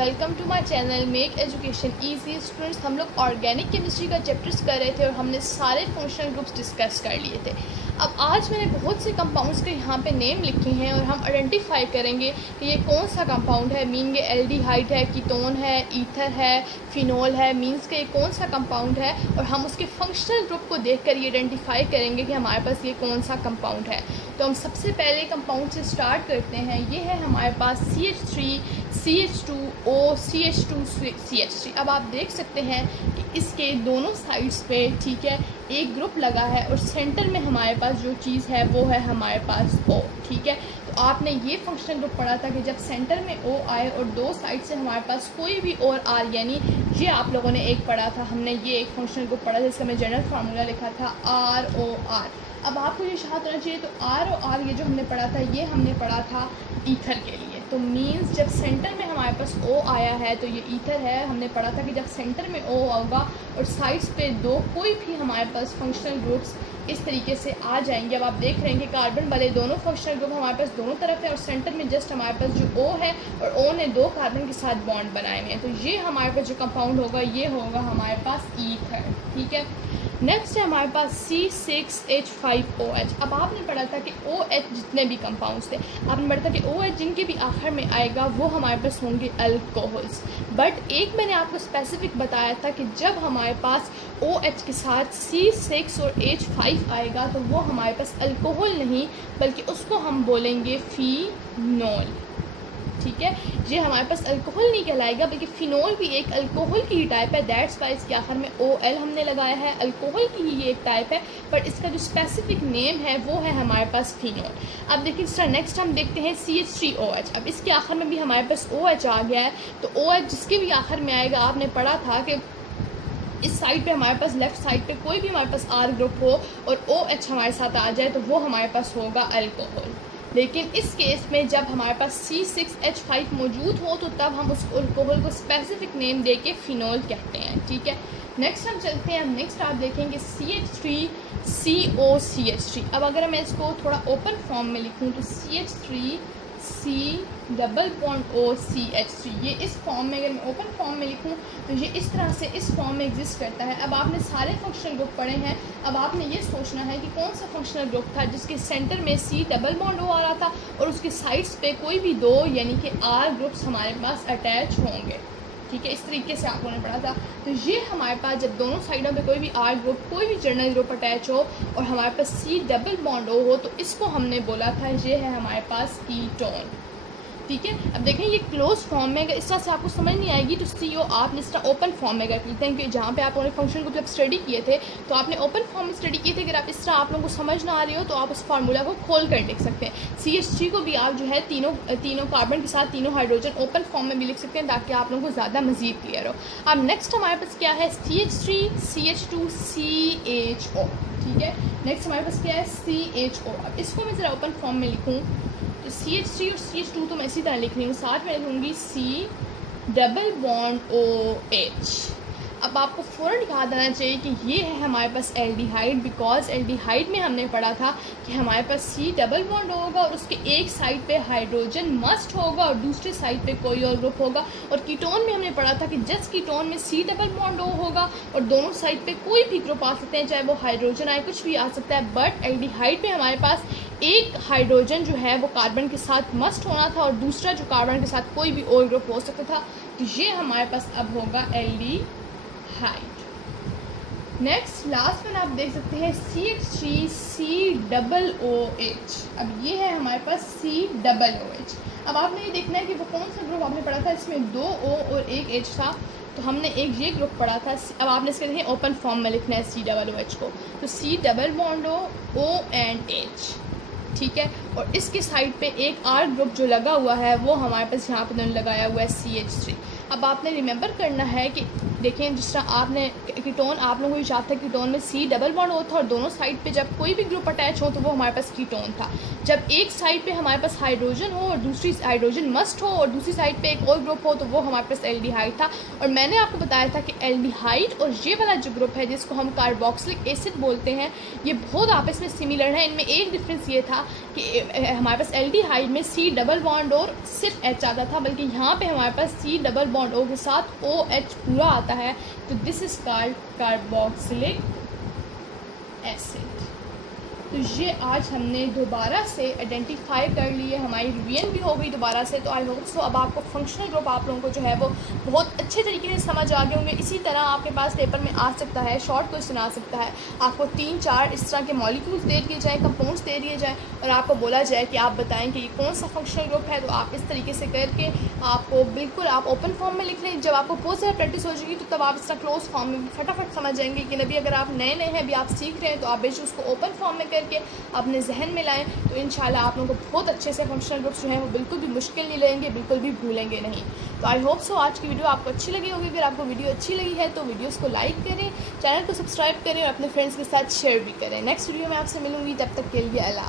Welcome to my channel make education easy. Students, हम लोग organic chemistry का chapters कर रहे थे और हमने सारे फंक्शनल ग्रुप्स डिस्कस कर लिए थे। अब आज मैंने बहुत से कंपाउंड्स के यहाँ पे नेम लिखे हैं और हम आइडेंटिफाई करेंगे कि ये कौन सा कंपाउंड है। मीन ये एल्डिहाइड है, कीटोन है, ईथर है, फिनोल है। मीन्स के ये कौन सा कंपाउंड है और हम उसके फंक्शनल ग्रुप को देख कर ये आइडेंटिफाई करेंगे कि हमारे पास ये कौन सा कंपाउंड है। तो हम सबसे पहले कंपाउंड से स्टार्ट करते हैं। ये है हमारे पास CH3 CH2O CH2 CH3। अब आप देख सकते हैं कि इसके दोनों साइड्स पे ठीक है एक ग्रुप लगा है और सेंटर में हमारे पास जो चीज़ है वो है हमारे पास O। ठीक है, तो आपने ये फंक्शनल ग्रुप पढ़ा था कि जब सेंटर में O आए और दो साइड से हमारे पास कोई भी और R, यानी ये आप लोगों ने एक पढ़ा था, हमने ये एक फंक्शनल ग्रुप पढ़ा जिसका मैं जनरल फार्मूला लिखा था ROR। अब आपको ये याद होना चाहिए, तो ROR ये जो हमने पढ़ा था ये हमने पढ़ा था ईथर के लिए। तो मीन्स जब सेंटर में हमारे पास O आया है तो ये ईथर है। हमने पढ़ा था कि जब सेंटर में O होगा और साइड्स पे दो कोई भी हमारे पास फंक्शनल ग्रुप्स इस तरीके से आ जाएंगे। अब आप देख रहे हैं कि कार्बन वाले दोनों फंक्शनल ग्रुप हमारे पास दोनों तरफ है और सेंटर में जस्ट हमारे पास जो O है और O ने दो कार्बन के साथ बॉन्ड बनाए हुए हैं। तो ये हमारे पास जो कंपाउंड होगा ये होगा हमारे पास ईथर। ठीक है, नेक्स्ट है हमारे पास C6H5OH। अब आपने पढ़ा था कि OH जितने भी कंपाउंड्स थे, आपने पढ़ा था कि OH जिनके भी आखिर में आएगा वो हमारे पास होंगे अल्कोहल्स। बट एक मैंने आपको स्पेसिफिक बताया था कि जब हमारे पास OH के साथ C6 और H5 आएगा तो वो हमारे पास अल्कोहल नहीं बल्कि उसको हम बोलेंगे फिनोल। ठीक है, ये हमारे पास अल्कोहल नहीं कहलाएगा बल्कि फिनोल भी एक अल्कोहल की ही टाइप है। दैट्स वाई इसके आखिर में OL हमने लगाया है। अल्कोहल की ही ये एक टाइप है पर इसका जो स्पेसिफिक नेम है वो है हमारे पास फिनोल। अब देखिए सर, नेक्स्ट हम देखते हैं CH3OH। अब इसके आखिर में भी हमारे पास OH आ गया है, तो OH जिसके भी आखिर में आएगा, आपने पढ़ा था कि इस साइड पे हमारे पास लेफ़्ट साइड पे कोई भी हमारे पास R ग्रुप हो और OH हमारे साथ आ जाए तो वो हमारे पास होगा अल्कोहल। लेकिन इस केस में जब हमारे पास C6H5 मौजूद हो तो तब हम उस अल्कोहल को स्पेसिफिक नेम दे के फिनोल कहते हैं। ठीक है, नेक्स्ट हम चलते हैं। नेक्स्ट आप देखेंगे CH3COCH3। अब अगर मैं इसको थोड़ा ओपन फॉर्म में लिखूं तो CH3C+O CH3, ये इस फॉर्म में अगर मैं ओपन फॉर्म में लिखूं तो ये इस तरह से इस फॉर्म में एग्जिस्ट करता है। अब आपने सारे फंक्शनल ग्रुप पढ़े हैं, अब आपने ये सोचना है कि कौन सा फंक्शनल ग्रुप था जिसके सेंटर में C डबल बॉन्ड O आ रहा था और उसके साइड्स पे कोई भी दो यानी कि R ग्रुप्स हमारे पास अटैच होंगे। ठीक है, इस तरीके से आप लोगों ने पढ़ा था। तो ये हमारे पास जब दोनों साइडों पे कोई भी R ग्रुप कोई भी जर्नल ग्रुप अटैच हो और हमारे पास C डबल बॉन्ड O हो तो इसको हमने बोला था ये है हमारे पास कीटोन। ठीक है, अब देखें ये क्लोज फॉर्म में, अगर इस तरह से आपको समझ नहीं आएगी तो CO आप इस तरह ओपन फॉर्म में कर लेते हैं कि जहाँ पे आप लोगों ने फंक्शन को जब स्टडी किए थे तो आपने ओपन फॉर्म में स्टडी किए थे। अगर आप इस तरह आप लोगों को समझ ना आ रही हो तो आप उस फार्मूला को खोल कर लिख सकते हैं। CH3 को भी आप जो है तीनों कार्बन के साथ तीनों हाइड्रोजन ओपन फॉर्म में भी लिख सकते हैं ताकि आप लोगों को ज़्यादा मजीद क्लियर हो। अब नेक्स्ट हमारे पास क्या है CH3 CH2 CHO। ठीक है, नेक्स्ट हमारे पास क्या है CHO। अब इसको मैं ज़रा ओपन फॉर्म में लिखूँ तो CH3 और CH2 तो मैं इसी तरह लिख रही हूँ, साथ में लिखूँगी C डबल बॉन्ड OH। अब आपको फ़ौरन याद आना चाहिए कि ये है हमारे पास एल्डिहाइड, बिकॉज एल्डिहाइड में हमने पढ़ा था कि हमारे पास C डबल बॉन्ड होगा और उसके एक साइड पे हाइड्रोजन मस्ट होगा और दूसरे साइड पे कोई और ग्रुप होगा। और कीटोन में हमने पढ़ा था कि जस्ट कीटोन में C डबल बॉन्ड O होगा और दोनों साइड पे कोई भी ग्रुप आ सकते हैं, चाहे वो हाइड्रोजन आए, कुछ भी आ सकता है। बट एल्डिहाइड में हमारे पास एक हाइड्रोजन जो है वो कार्बन के साथ मस्ट होना था और दूसरा जो कार्बन के साथ कोई भी और ग्रुप हो सकता था। तो ये हमारे पास अब होगा एल्डिहाइड। नेक्स्ट लास्ट में आप देख सकते हैं CH3COOH। अब ये है हमारे पास COOH। अब आपने ये देखना है कि वो कौन सा ग्रुप आपने पढ़ा था, इसमें 2 O और 1 H था, तो हमने एक ये ग्रुप पढ़ा था। अब आपने इसके देखिए ओपन फॉर्म में लिखना है COOH को, तो C double bond O and H। ठीक है, और इसके साइड पे एक R ग्रुप जो लगा हुआ है वो हमारे पास यहाँ पर लगाया हुआ है CH3। अब आपने रिमेंबर करना है कि देखें जिस तरह आपने कीटोन, आप लोगों को याद था कीटोन में C डबल बॉन्ड होता है और दोनों साइड पे जब कोई भी ग्रुप अटैच हो तो वो हमारे पास कीटोन था। जब एक साइड पे हमारे पास हाइड्रोजन हो और दूसरी हाइड्रोजन मस्ट हो और दूसरी साइड पे एक और ग्रुप हो तो वो हमारे पास एल्डिहाइड था। और मैंने आपको बताया था कि एल्डिहाइड और ये वाला जो ग्रुप है जिसको हम कार्बोक्सिलिक एसिड बोलते हैं, ये बहुत आपस में सिमिलर है। इनमें एक डिफरेंस ये था कि हमारे पास एल्डिहाइड में C डबल बॉन्ड और सिर्फ H आता था, बल्कि यहाँ पे हमारे पास C डबल बॉन्ड O के साथ OH पूरा आता है। तो this is called carboxylic acid. तो ये आज हमने दोबारा से आइडेंटिफाई कर लिए, हमारी रिवीजन भी हो गई दोबारा से। तो आई होप सो अब आपको फंक्शनल ग्रुप आप लोगों को जो है वो बहुत अच्छे तरीके से समझ आ गए होंगे। इसी तरह आपके पास पेपर में आ सकता है, शॉर्ट क्वेश्चन आ सकता है, आपको 3-4 इस तरह के मॉलिक्यूल्स दे दिए जाएँ, कंपाउंड्स दे दिए जाएँ और आपको बोला जाए कि आप बताएं कि ये कौन सा फंक्शनल ग्रुप है। तो आप इस तरीके से करके आपको बिल्कुल आप ओपन फॉर्म में लिख लें। जब आपको बहुत ज़्यादा प्रैक्टिस हो जाएगी तो तब आप इस तरह क्लोज फॉर्म में फटाफट समझ जाएंगे। कि अभी अगर आप नए हैं, अभी आप सीख रहे हैं, तो आप बेशक उसको ओपन फॉर्म में करके अपने जहन में लाएं। तो इंशाल्लाह आप लोगों को बहुत अच्छे से फंक्शनल ग्रुप्स जो हैं वो बिल्कुल भी मुश्किल नहीं लगेंगे, बिल्कुल भी भूलेंगे नहीं। तो आई होप सो आज की वीडियो आपको अच्छी लगी होगी। अगर आपको वीडियो अच्छी लगी है तो वीडियोस को लाइक करें, चैनल को सब्सक्राइब करें और अपने फ्रेंड्स के साथ शेयर भी करें। नेक्स्ट वीडियो में आपसे मिलूंगी, तब तक के लिए अल्लाह।